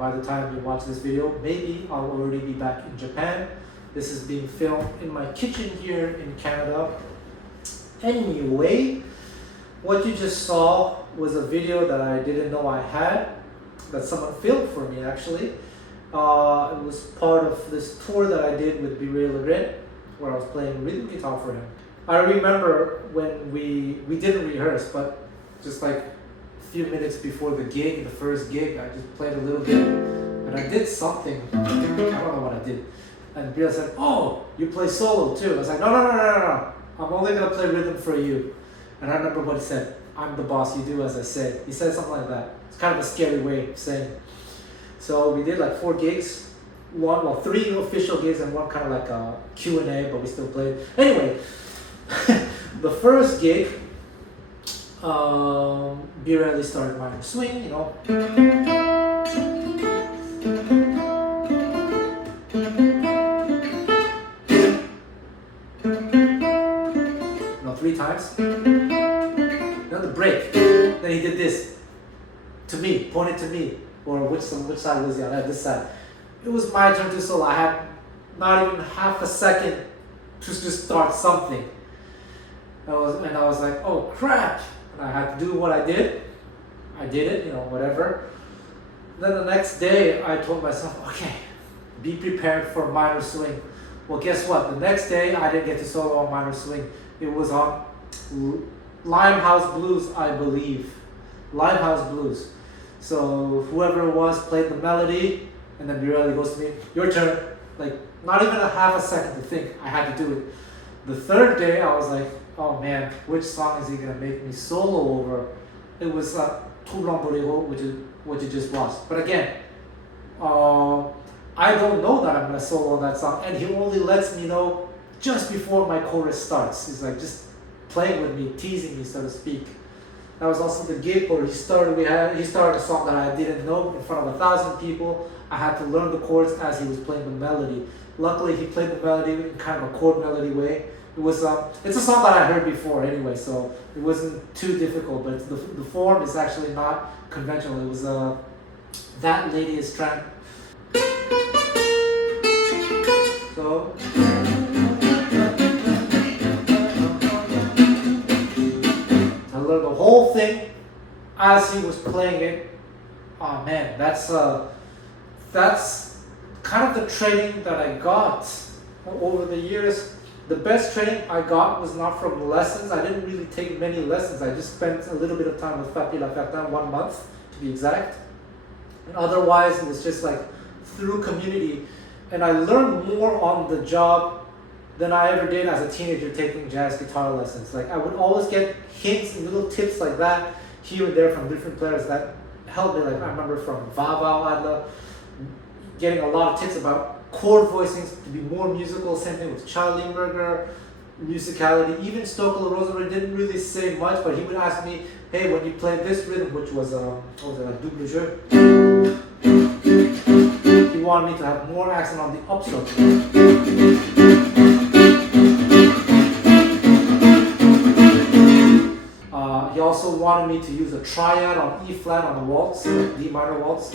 by the time you watch this video, maybe I'll already be back in Japan. This is being filmed in my kitchen here in Canada. Anyway, what you just saw was a video that I didn't know I had, that someone filmed for me actually. It was part of this tour that I did with Biré Legret, where I was playing rhythm guitar for him. I remember when we didn't rehearse, but just like a few minutes before the gig, the first gig, I just played a little bit and I did something. I don't know what I did. And Biré said, "Oh, you play solo too." I was like, No. I'm only gonna play rhythm for you." And I remember what he said: "I'm the boss, you do as I say." He said something like that. It's kind of a scary way of saying. So we did like 4 gigs, 3 official gigs and one kind of like a Q&A, but we still played. Anyway, the first gig, Biré started minor swing, you know. No, 3 times. Then the break. Then he did this to me, pointed to me, or which side was he on? This side. It was my turn to solo. I had not even half a second to just start something. I was like, oh crap! And I had to do what I did. I did it, you know, whatever. Then the next day, I told myself, okay, be prepared for minor swing. Well, guess what? The next day, I didn't get to solo on minor swing. It was on Limehouse Blues, I believe. Limehouse Blues. So whoever it was played the melody, and then Biré goes to me, "Your turn." Like, not even a half a second to think. I had to do it. The third day, I was like, oh man, which song is he gonna make me solo over? It was Tout l'Ambourego, which is what you just watched. But again, I don't know that I'm gonna solo on that song, and he only lets me know just before my chorus starts. He's like just playing with me, teasing me, so to speak. That was also the gig where he started a song that I didn't know in front of 1,000 people. I had to learn the chords as he was playing the melody. Luckily, he played the melody in kind of a chord melody way. It was it's a song that I heard before anyway, so it wasn't too difficult. But the form is actually not conventional. It was That Lady Is Tramp. So. The whole thing as he was playing it. Oh man, that's kind of the training that I got over the years. The best training I got was not from lessons. I didn't really take many lessons. I just spent a little bit of time with Fabi Lafertin, 1 month to be exact. And otherwise, it was just like through community. And I learned more on the job than I ever did as a teenager taking jazz guitar lessons. Like, I would always get hints and little tips like that here and there from different players that helped me. Like, I remember from Vava Adler getting a lot of tips about chord voicings to be more musical. Same thing with Charles Lindbergher, Musicality. Even Stokely Rosenberg didn't really say much, but he would ask me, hey, when you play this rhythm, which was like double jeu, he wanted me to have more accent on the upstroke. He also wanted me to use a triad on E flat on the waltz, D minor waltz.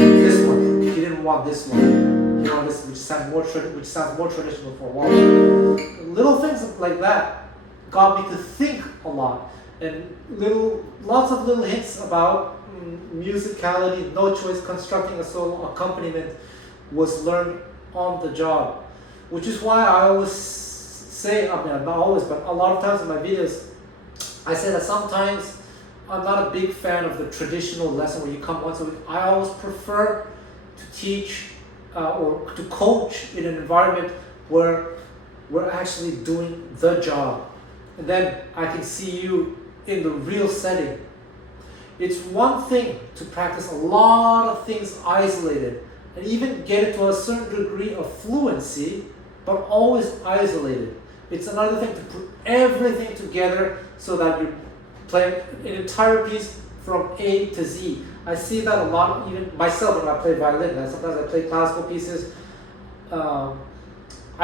This one, he didn't want this one. He wanted this, which sounds more traditional for a waltz. Little things like that got me to think a lot, and lots of little hints about musicality, no choice, constructing a solo accompaniment was learned on the job, which is why I always say, I mean, not always, but a lot of times in my videos, I say that sometimes I'm not a big fan of the traditional lesson where you come once a week. I always prefer to teach or to coach in an environment where we're actually doing the job. And then I can see you in the real setting. It's one thing to practice a lot of things isolated and even get it to a certain degree of fluency, but always isolated. It's another thing to put everything together so that you play an entire piece from A to Z. I see that a lot, even myself when I play violin. Sometimes I play classical pieces.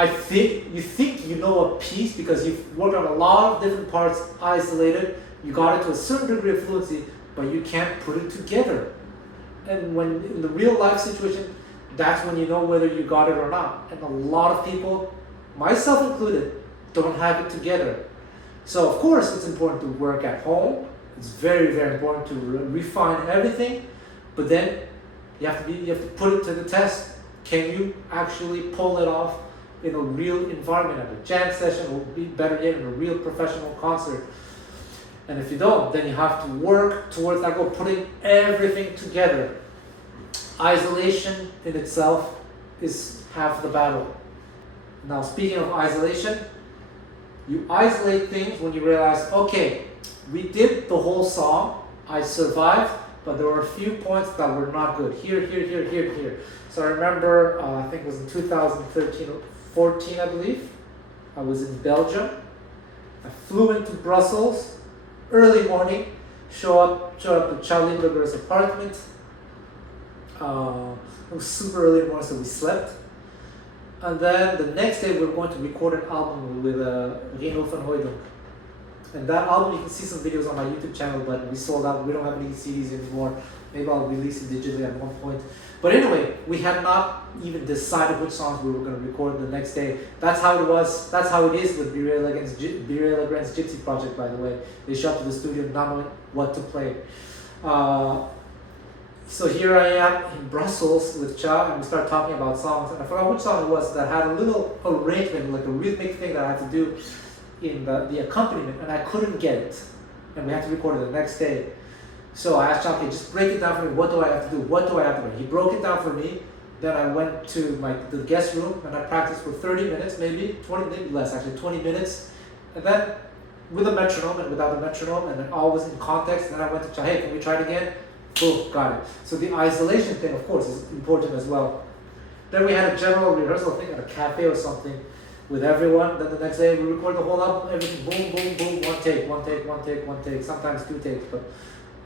you think you know a piece because you've worked on a lot of different parts, isolated, you got it to a certain degree of fluency, but you can't put it together. And when in the real life situation, that's when you know whether you got it or not. And a lot of people, myself included, don't have it together. So of course it's important to work at home. It's very, very important to refine everything, but then you have to put it to the test. Can you actually pull it off in a real environment, at a jam session, or be better yet, in a real professional concert? And if you don't, then you have to work towards that goal, putting everything together. Isolation in itself is half the battle. Now, speaking of isolation, you isolate things when you realize, okay, we did the whole song, I survived, but there were a few points that were not good. Here. So I remember, I think it was in 2013 or 14, I believe. I was in Belgium. I flew into Brussels, early morning, showed up to Charlie Berger's apartment. It was super early in the morning, so we slept. And then the next day we were going to record an album with Reno van Hooydonk. And that album, you can see some videos on my YouTube channel, but we sold out. We don't have any CDs anymore. Maybe I'll release it digitally at one point. But anyway, we had not even decided which songs we were going to record the next day. That's how it was. That's how it is with Birel Legrand's Gypsy project, by the way. They show up to the studio not knowing what to play. So here I am in Brussels with Cha, and we start talking about songs. And I forgot which song it was that had a little arrangement, like a rhythmic thing that I had to do in the accompaniment, and I couldn't get it. And we had to record it the next day. So I asked Cha, okay, just break it down for me. What do I have to do? What do I have to do? He broke it down for me. Then I went to the guest room and I practiced for 30 minutes, maybe 20, maybe less actually, 20 minutes. And then with a metronome and without a metronome, and then always in context. And then I went to Cha, hey, can we try it again? Boom, got it. So the isolation thing, of course, is important as well. Then we had a general rehearsal thing at a cafe or something with everyone. Then the next day we record the whole album, everything, boom, one take, sometimes two takes, but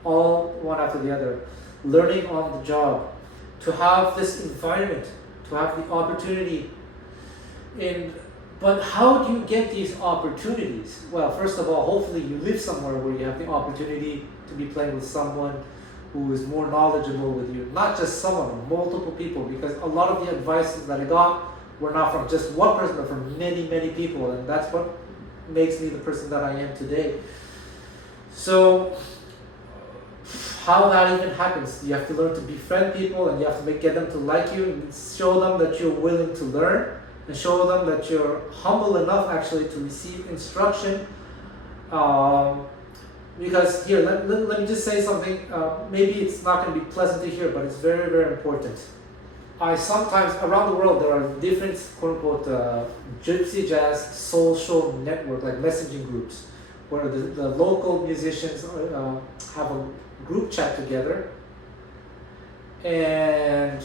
all one after the other. Learning on the job. To have this environment, to have the opportunity. But how do you get these opportunities? Well, first of all, hopefully you live somewhere where you have the opportunity to be playing with someone who is more knowledgeable with you. Not just someone, but multiple people, because a lot of the advices that I got were not from just one person, but from many, many people, and that's what makes me the person that I am today. So, how that even happens, you have to learn to befriend people, and you have to get them to like you, and show them that you're willing to learn, and show them that you're humble enough actually to receive instruction. Because here, let me just say something, maybe it's not going to be pleasant to hear, but it's very, very important. I sometimes, around the world, there are different, quote-unquote, gypsy jazz social network, like messaging groups, where the local musicians have a group chat together. And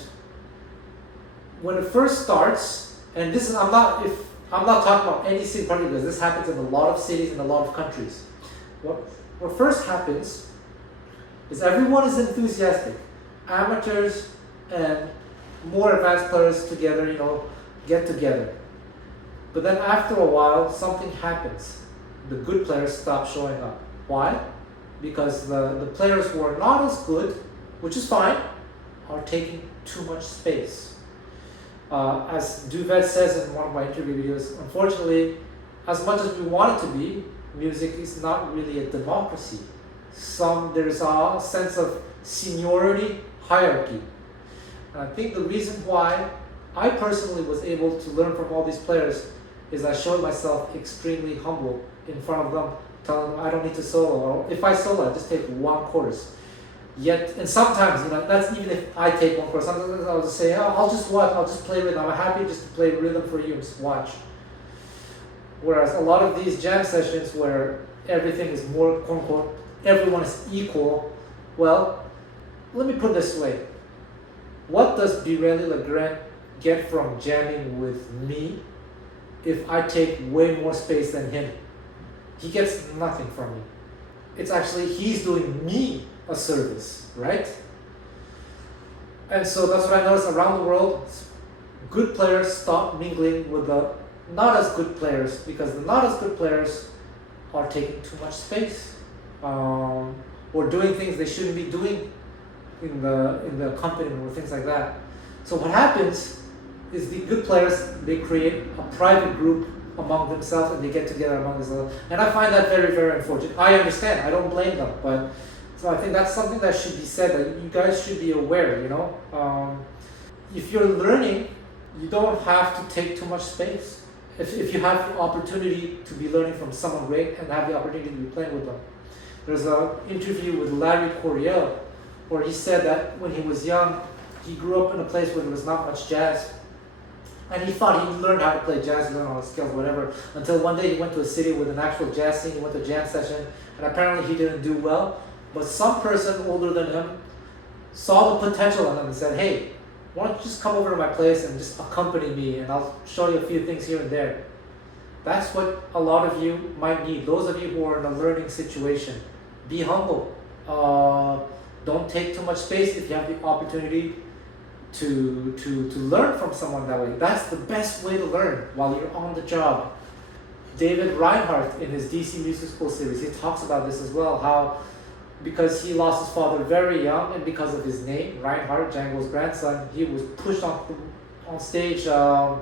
when it first starts, and this is, I'm not talking about any city party, because this happens in a lot of cities and a lot of countries. What first happens is everyone is enthusiastic. Amateurs and more advanced players together, get together. But then after a while, something happens. The good players stop showing up. Why? Because the players who are not as good, which is fine, are taking too much space. As Duvet says in one of my interview videos, unfortunately, as much as we want it to be, music is not really a democracy. There's a sense of seniority, hierarchy. And I think the reason why I personally was able to learn from all these players is I showed myself extremely humble in front of them, telling them I don't need to solo, or if I solo, I just take one chorus. Yet, and sometimes, that's even if I take one chorus, sometimes I'll just say, I'll just watch, I'll just play rhythm. I'm happy just to play rhythm for you and just watch. Whereas a lot of these jam sessions where everything is more, quote unquote, everyone is equal, well, let me put it this way. What does Birel Legrand get from jamming with me if I take way more space than him? He gets nothing from me. It's actually, he's doing me a service, right? And so that's what I noticed around the world. good players stop mingling with the not as good players, because the not as good players are taking too much space, or doing things they shouldn't be doing in the company or things like that. So what happens is the good players, they create a private group among themselves and they get together among themselves. And I find that very, very unfortunate. I understand, I don't blame them, but so I think that's something that should be said, that you guys should be aware, if you're learning, you don't have to take too much space. If you have the opportunity to be learning from someone great and have the opportunity to be playing with them. There's an interview with Larry Coryell where he said that when he was young, he grew up in a place where there was not much jazz. And he thought he learned how to play jazz, learn all the skills, whatever, until one day he went to a city with an actual jazz scene, he went to a jam session, and apparently he didn't do well. But some person older than him saw the potential in him and said, hey, why don't you just come over to my place and just accompany me and I'll show you a few things here and there. That's what a lot of you might need. Those of you who are in a learning situation, be humble. Don't take too much space if you have the opportunity to learn from someone that way. That's the best way to learn while you're on the job. David Reinhardt in his DC Music School series, he talks about this as well, how because he lost his father very young and because of his name, Reinhardt, Django's grandson, he was pushed on stage at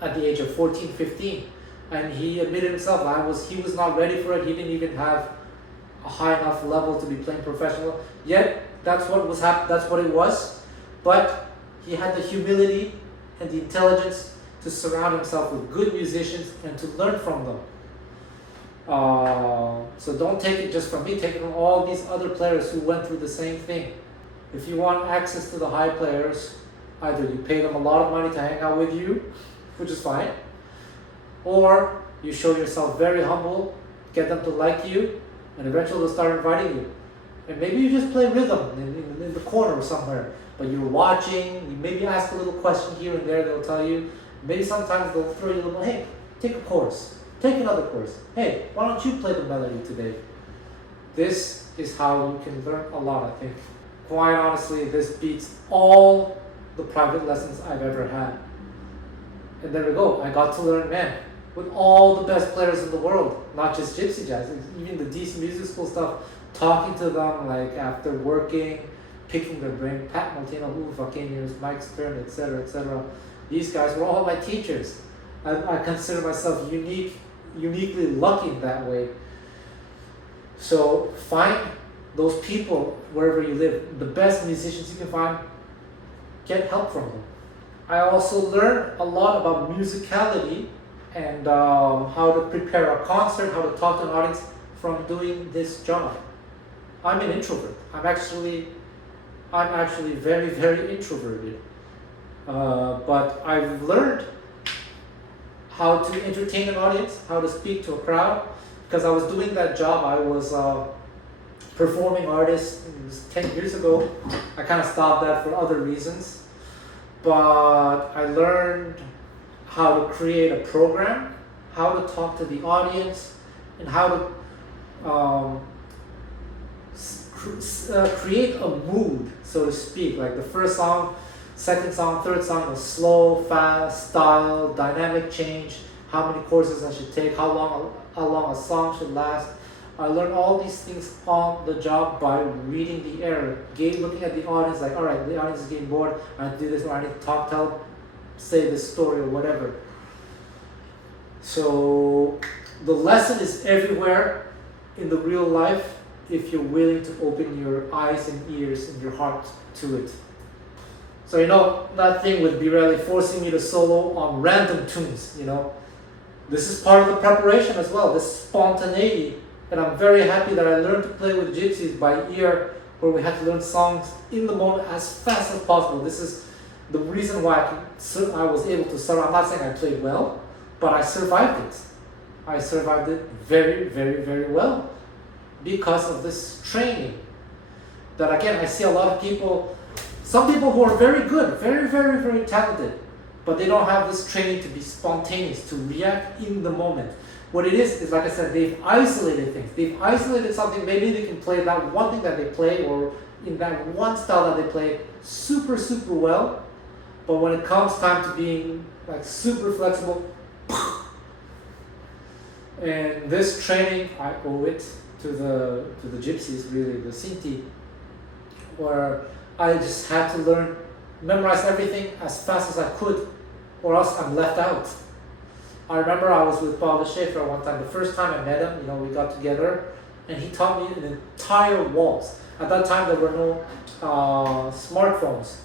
the age of 14, 15. And he admitted himself, he was not ready for it. He didn't even have a high enough level to be playing professional. Yet, that's what it was. But he had the humility and the intelligence to surround himself with good musicians and to learn from them. So don't take it just from me, take it from all these other players who went through the same thing. If you want access to the high players, either you pay them a lot of money to hang out with you, which is fine, or you show yourself very humble, get them to like you, and eventually they'll start inviting you. And maybe you just play rhythm in the corner or somewhere, but you're watching, you maybe ask a little question here and there, they'll tell you. Maybe sometimes they'll throw you a little, hey, take a course. Take another course. Hey, why don't you play the melody today? This is how you can learn a lot, I think. Quite honestly, this beats all the private lessons I've ever had. And there we go. I got to learn, with all the best players in the world, not just Gypsy Jazz, even the DC Music School stuff, talking to them like after working, picking their brain, Pat Maltino, Uwe Vakenius, Mike Stern, etc., etc. These guys were all my teachers. I consider myself uniquely lucky in that way. So find those people wherever you live, the best musicians you can find, get help from them. I also learned a lot about musicality and how to prepare a concert, how to talk to an audience from doing this job. I'm an introvert. I'm actually very, very introverted. But I've learned how to entertain an audience, how to speak to a crowd. Because I was doing that job, I was performing artist. It was 10 years ago. I kind of stopped that for other reasons. But I learned how to create a program, how to talk to the audience, and how to create a mood, so to speak. Like the first song, second song, third song was slow, fast, style, dynamic change, how many courses I should take, how long a song should last. I learned all these things on the job by reading the air, looking at the audience, like, all right, the audience is getting bored, I need to do this, or I need to tell, say this story or whatever. So the lesson is everywhere in the real life if you're willing to open your eyes and ears and your heart to it. So that thing with Birelli forcing me to solo on random tunes, this is part of the preparation as well, this spontaneity. And I'm very happy that I learned to play with Gypsies by ear, where we had to learn songs in the moment as fast as possible. This is the reason why I was able to survive. I'm not saying I played well, but I survived it. I survived it very, very, very well because of this training. That again, I see a lot of people, some people who are very good, very, very, very talented, but they don't have this training to be spontaneous, to react in the moment. What it is like I said, they've isolated things. They've isolated something. Maybe they can play that one thing that they play, or in that one style that they play super, super well. But when it comes time to being like super flexible, and this training, I owe it to the gypsies, really, the Sinti, where I just had to learn, memorize everything as fast as I could, or else I'm left out. I remember I was with Paul Schaefer one time. The first time I met him, we got together, and he taught me an entire waltz. At that time, there were no smartphones,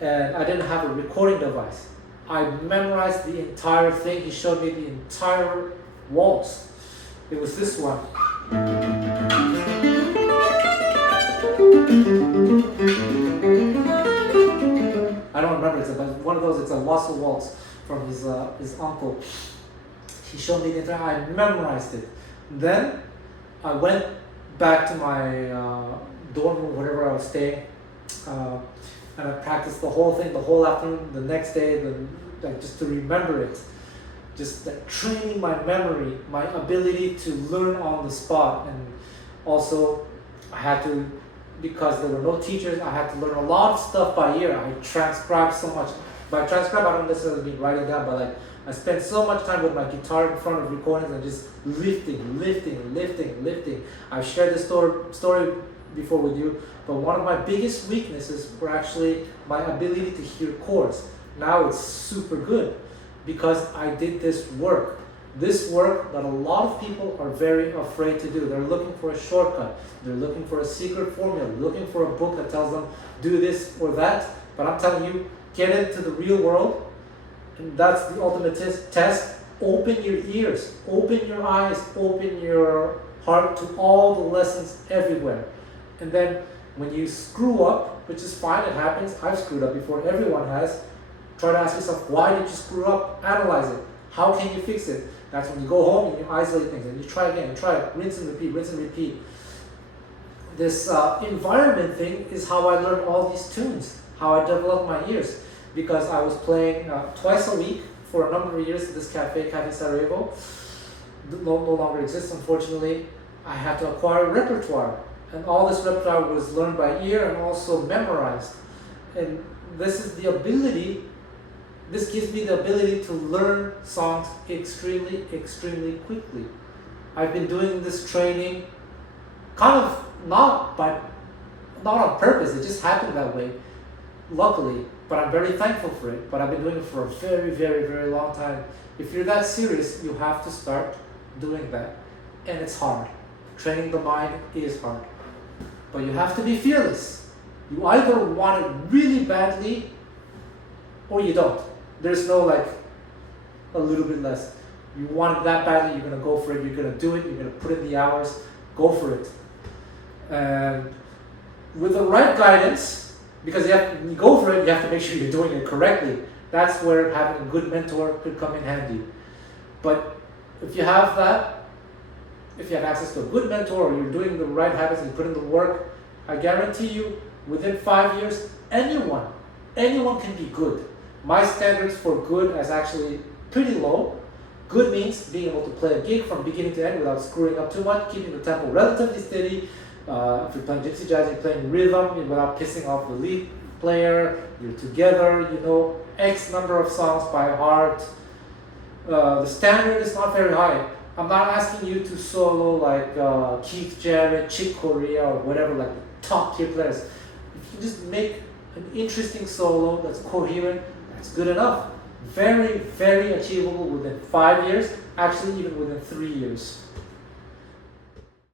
and I didn't have a recording device. I memorized the entire thing. He showed me the entire waltz. It was this one. I don't remember, it's one of those, it's a wassail waltz from his uncle. He showed me the entire, I memorized it. Then I went back to my dorm room, wherever I was staying, and I practiced the whole thing, the whole afternoon, the next day, just to remember it. Just training my memory, my ability to learn on the spot. And also I had to, because there were no teachers, I had to learn a lot of stuff by ear. I transcribed so much. By transcribe, I don't necessarily mean writing down, but I spent so much time with my guitar in front of recordings and just lifting. I've shared this story before with you, but one of my biggest weaknesses were actually my ability to hear chords. Now it's super good because I did this work. This work that a lot of people are very afraid to do. They're looking for a shortcut. They're looking for a secret formula, looking for a book that tells them do this or that. But I'm telling you, get into the real world, and that's the ultimate test. Open your ears, open your eyes, open your heart to all the lessons everywhere. And then when you screw up, which is fine, it happens. I've screwed up before, everyone has. Try to ask yourself, why did you screw up? Analyze it. How can you fix it? That's when you go home and you isolate things and you try again, and try it, rinse and repeat. This environment thing is how I learned all these tunes, how I developed my ears, because I was playing twice a week for a number of years at this Cafe Sarajevo. No longer exists, unfortunately. I had to acquire repertoire, and all this repertoire was learned by ear and also memorized. And this gives me the ability to learn songs extremely quickly. I've been doing this training kind of not on purpose, it just happened that way, luckily, but I'm very thankful for it. But I've been doing it for a very long time. If you're that serious, you have to start doing that, and it's hard. Training the mind is hard, but you have to be fearless. You either want it really badly or you don't. There's no a little bit less. You want it that badly, you're going to go for it, you're going to do it, you're going to put in the hours, go for it. And with the right guidance, because when you go for it, you have to make sure you're doing it correctly. That's where having a good mentor could come in handy. But if you have that, if you have access to a good mentor, or you're doing the right habits and put in the work, I guarantee you, within 5 years, anyone can be good. My standards for good is actually pretty low. Good means being able to play a gig from beginning to end without screwing up too much, keeping the tempo relatively steady. If you're playing gypsy jazz, you're playing rhythm without pissing off the lead player. You're together, X number of songs by heart. The standard is not very high. I'm not asking you to solo like Keith Jarrett, Chick Corea, or whatever, like top tier players. If you just make an interesting solo that's coherent, that's good enough. Very achievable within 5 years, actually even within 3 years.